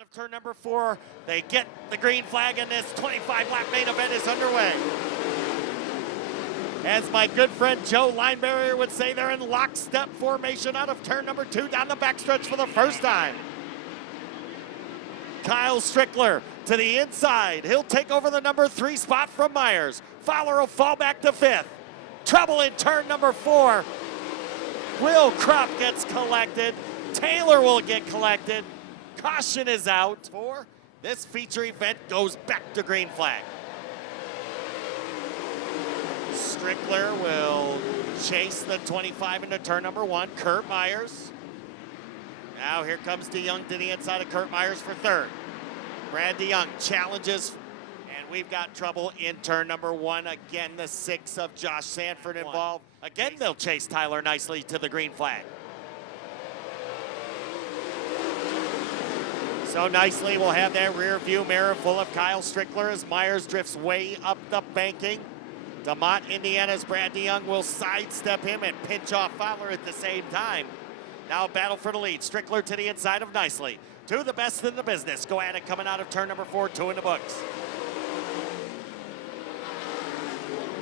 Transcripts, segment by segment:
out of turn number 4. They get the green flag, and this 25-lap main event is underway. As my good friend Joe Linebarrier would say, they're in lockstep formation out of turn number 2 down the backstretch for the first time. Kyle Strickler to the inside. He'll take over the number 3 spot from Myers. Fowler will fall back to 5th. Trouble in turn number 4. Will Krupp gets collected. Taylor will get collected. Caution is out. This feature event goes back to green flag. Strickler will chase the 25 into turn number 1. Kurt Myers. Now here comes DeYoung to the inside of Kurt Myers for 3rd. Brad DeYoung challenges, and we've got trouble in turn number 1. Again, the 6 of Josh Sanford involved. Again, they'll chase Tyler nicely to the green flag. So nicely, we'll have that rear view mirror full of Kyle Strickler as Myers drifts way up the banking. DeMott, Indiana's Brad DeYoung will sidestep him and pinch off Fowler at the same time. Now a battle for the lead. Strickler to the inside of Nicely. 2 of the best in the business. Go at it coming out of turn number 4, 2 in the books.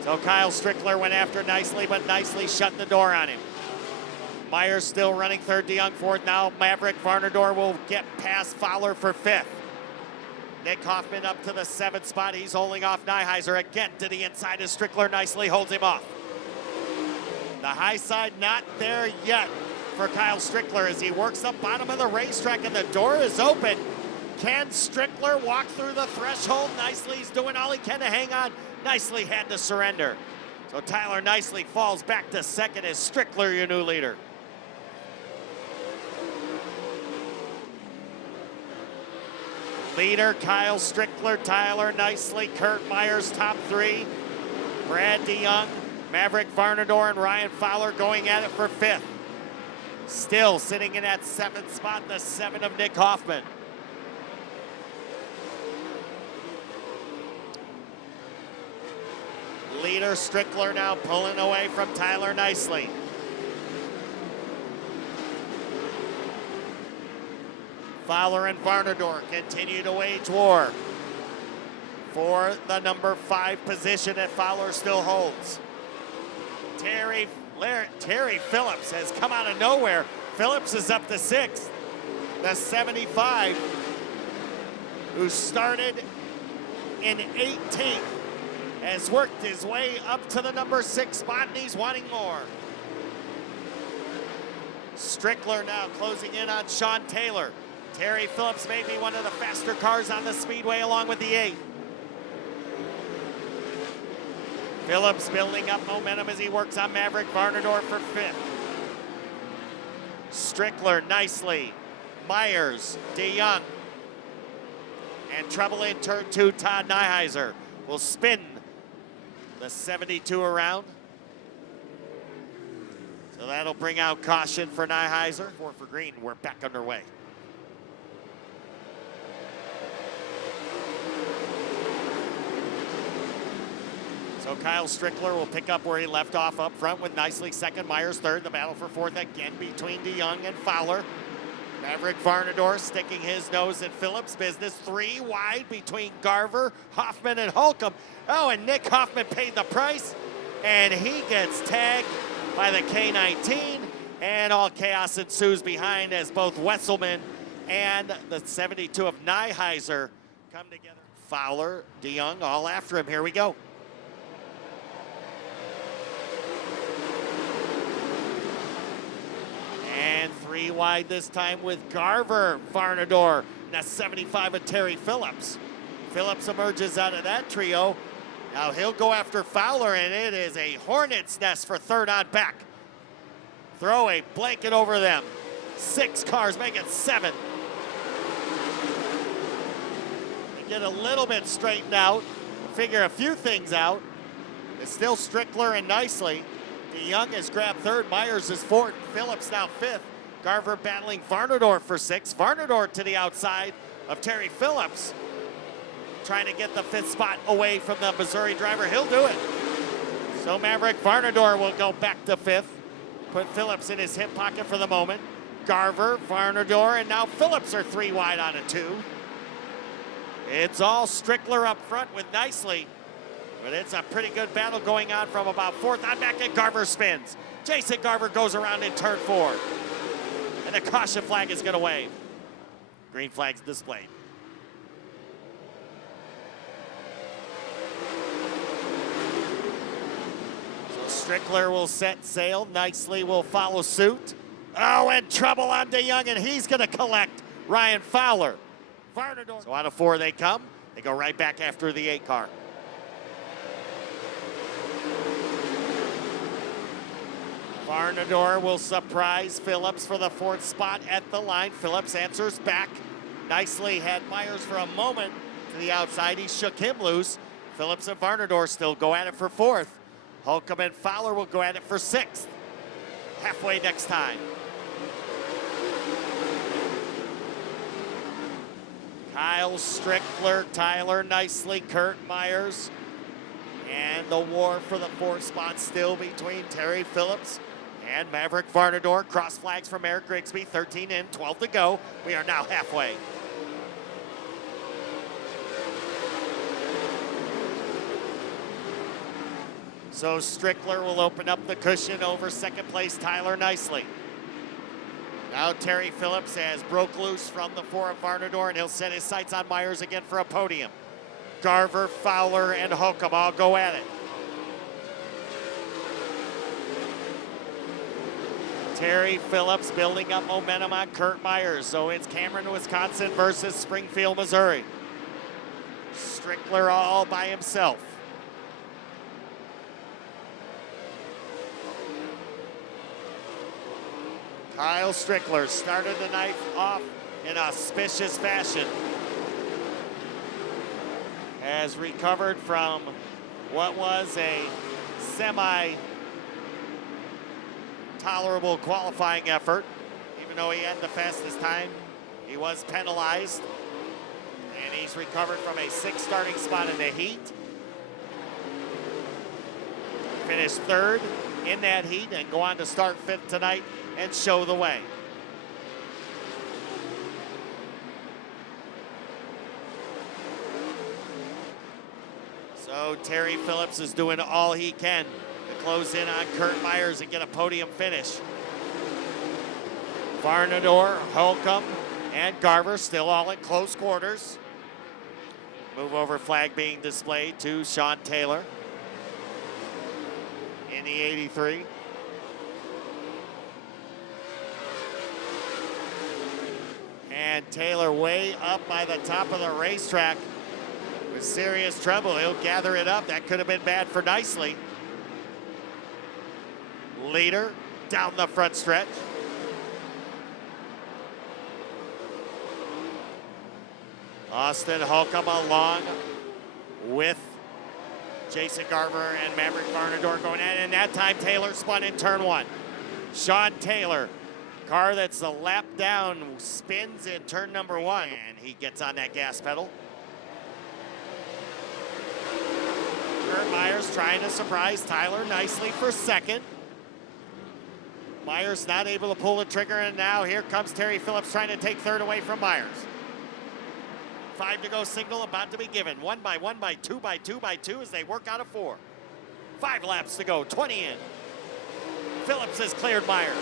So Kyle Strickler went after Nicely, but Nicely shut the door on him. Myers still running 3rd, DeYoung 4th. Now Maverick Varnador will get past Fowler for 5th. Nick Hoffman up to the 7th spot. He's holding off Nyheiser again to the inside as Strickler nicely holds him off. The high side not there yet for Kyle Strickler as he works up bottom of the racetrack and the door is open. Can Strickler walk through the threshold? Nicely, he's doing all he can to hang on. Nicely had to surrender. So Tyler Nicely falls back to 2nd as Strickler, your new leader. Leader, Kyle Strickler, Tyler Nicely, Kurt Myers, top 3. Brad DeYoung, Maverick Varnador, and Ryan Fowler going at it for 5th. Still sitting in that 7th spot, the 7 of Nick Hoffman. Leader Strickler now pulling away from Tyler Nicely. Fowler and Varnador continue to wage war for the number 5 position that Fowler still holds. Terry Phillips has come out of nowhere. Phillips is up to 6th. The 75, who started in 18th, has worked his way up to the number 6 spot, and he's wanting more. Strickler now closing in on Sean Taylor. Terry Phillips may be one of the faster cars on the Speedway along with the 8. Phillips building up momentum as he works on Maverick Varnador for 5th. Strickler nicely. Myers, DeYoung. And trouble in turn 2, Todd Nyheiser will spin the 72 around. So that'll bring out caution for Nyheiser. 4 for green, we're back underway. So Kyle Strickler will pick up where he left off up front with Nicely 2nd, Myers 3rd. The battle for 4th again between DeYoung and Fowler. Maverick Varnador sticking his nose in Phillips' business. 3 wide between Garver, Hoffman, and Holcomb. Oh, and Nick Hoffman paid the price, and he gets tagged by the K-19, and all chaos ensues behind as both Wesselman and the 72 of Nyheiser come together. Fowler, DeYoung, all after him. Here we go. And 3 wide this time with Garver, Varnador, and a 75 of Terry Phillips. Phillips emerges out of that trio. Now he'll go after Fowler, and it is a hornet's nest for 3rd on back. Throw a blanket over them. 6 cars make it 7. They get a little bit straightened out, figure a few things out. It's still Strickler and Nicely. DeYoung has grabbed 3rd, Myers is 4th, Phillips now 5th. Garver battling Varnador for 6th. Varnador to the outside of Terry Phillips, trying to get the 5th spot away from the Missouri driver. He'll do it. So Maverick Varnador will go back to 5th. Put Phillips in his hip pocket for the moment. Garver, Varnador, and now Phillips are 3 wide on a 2. It's all Strickler up front with Nicely. But it's a pretty good battle going on from about 4th on back, and Garver spins. Jason Garver goes around in turn 4. And the caution flag is going to wave. Green flag's displayed. So Strickler will set sail. Nicely will follow suit. Oh, and trouble on DeYoung, and he's going to collect Ryan Fowler. Varnador. So out of 4 they come. They go right back after the 8 car. Varnador will surprise Phillips for the 4th spot at the line. Phillips answers back. Nicely had Myers for a moment to the outside. He shook him loose. Phillips and Varnador still go at it for 4th. Holcomb and Fowler will go at it for 6th. Halfway next time. Kyle Strickler, Tyler Nicely, Kurt Myers. And the war for the 4th spot still between Terry Phillips and Maverick Varnador. Cross flags from Eric Grigsby, 13 in, 12 to go. We are now halfway. So Strickler will open up the cushion over 2nd place Tyler Nicely. Now Terry Phillips has broke loose from the 4 of Varnador, and he'll set his sights on Myers again for a podium. Garver, Fowler, and Holcomb all go at it. Terry Phillips building up momentum on Kurt Myers. So it's Cameron, Wisconsin versus Springfield, Missouri. Strickler all by himself. Kyle Strickler started the night off in auspicious fashion. Has recovered from what was a semi-tolerable qualifying effort. Even though he had the fastest time, he was penalized. And he's recovered from a 6th starting spot in the heat. Finished 3rd in that heat and go on to start 5th tonight and show the way. So Terry Phillips is doing all he can to close in on Kurt Myers and get a podium finish. Varnador, Holcomb, and Garver still all in close quarters. Move over flag being displayed to Sean Taylor in the 83. And Taylor way up by the top of the racetrack with serious trouble. He'll gather it up. That could have been bad for Nicely. Leader down the front stretch. Austin Holcomb along with Jason Garver and Maverick Varnador going at it. And that time Taylor spun in turn 1. Sean Taylor, car that's a lap down, spins in turn number 1. And he gets on that gas pedal. Kurt Myers trying to surprise Tyler Nicely for 2nd. Myers not able to pull the trigger, and now here comes Terry Phillips trying to take 3rd away from Myers. 5 to go signal about to be given. 1 by 1 by 2 by 2 by 2 as they work out of 4. 5 laps to go, 20 in. Phillips has cleared Myers.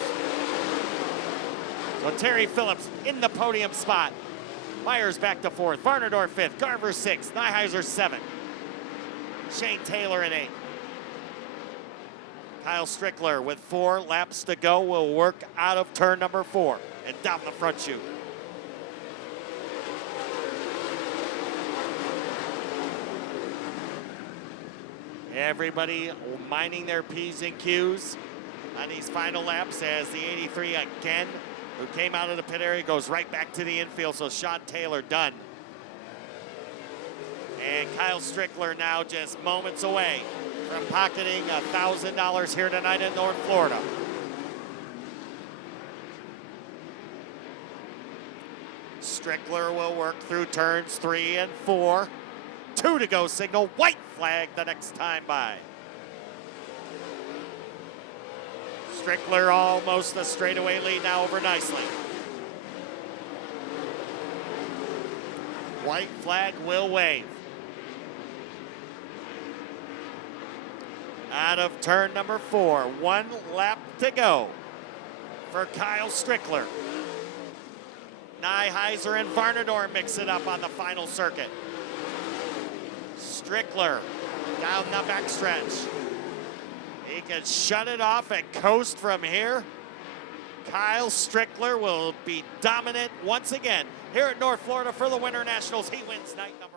So Terry Phillips in the podium spot. Myers back to 4th, Varnador 5th, Garver 6th, Nyheiser 7th. Shane Taylor in 8th. Kyle Strickler with 4 laps to go will work out of turn number 4 and down the front chute. Everybody minding their P's and Q's on these final laps as the 83 again, who came out of the pit area, goes right back to the infield. So Sean Taylor done. And Kyle Strickler now just moments away from pocketing $1,000 here tonight in North Florida. Strickler will work through turns 3 and 4. 2 to go signal, white flag the next time by. Strickler almost a straightaway lead now over Nicely. White flag will wave. Out of turn number 4, 1 lap to go for Kyle Strickler. Nyheiser and Varnador mix it up on the final circuit. Strickler down the backstretch. He can shut it off and coast from here. Kyle Strickler will be dominant once again here at North Florida for the Winternationals. He wins night number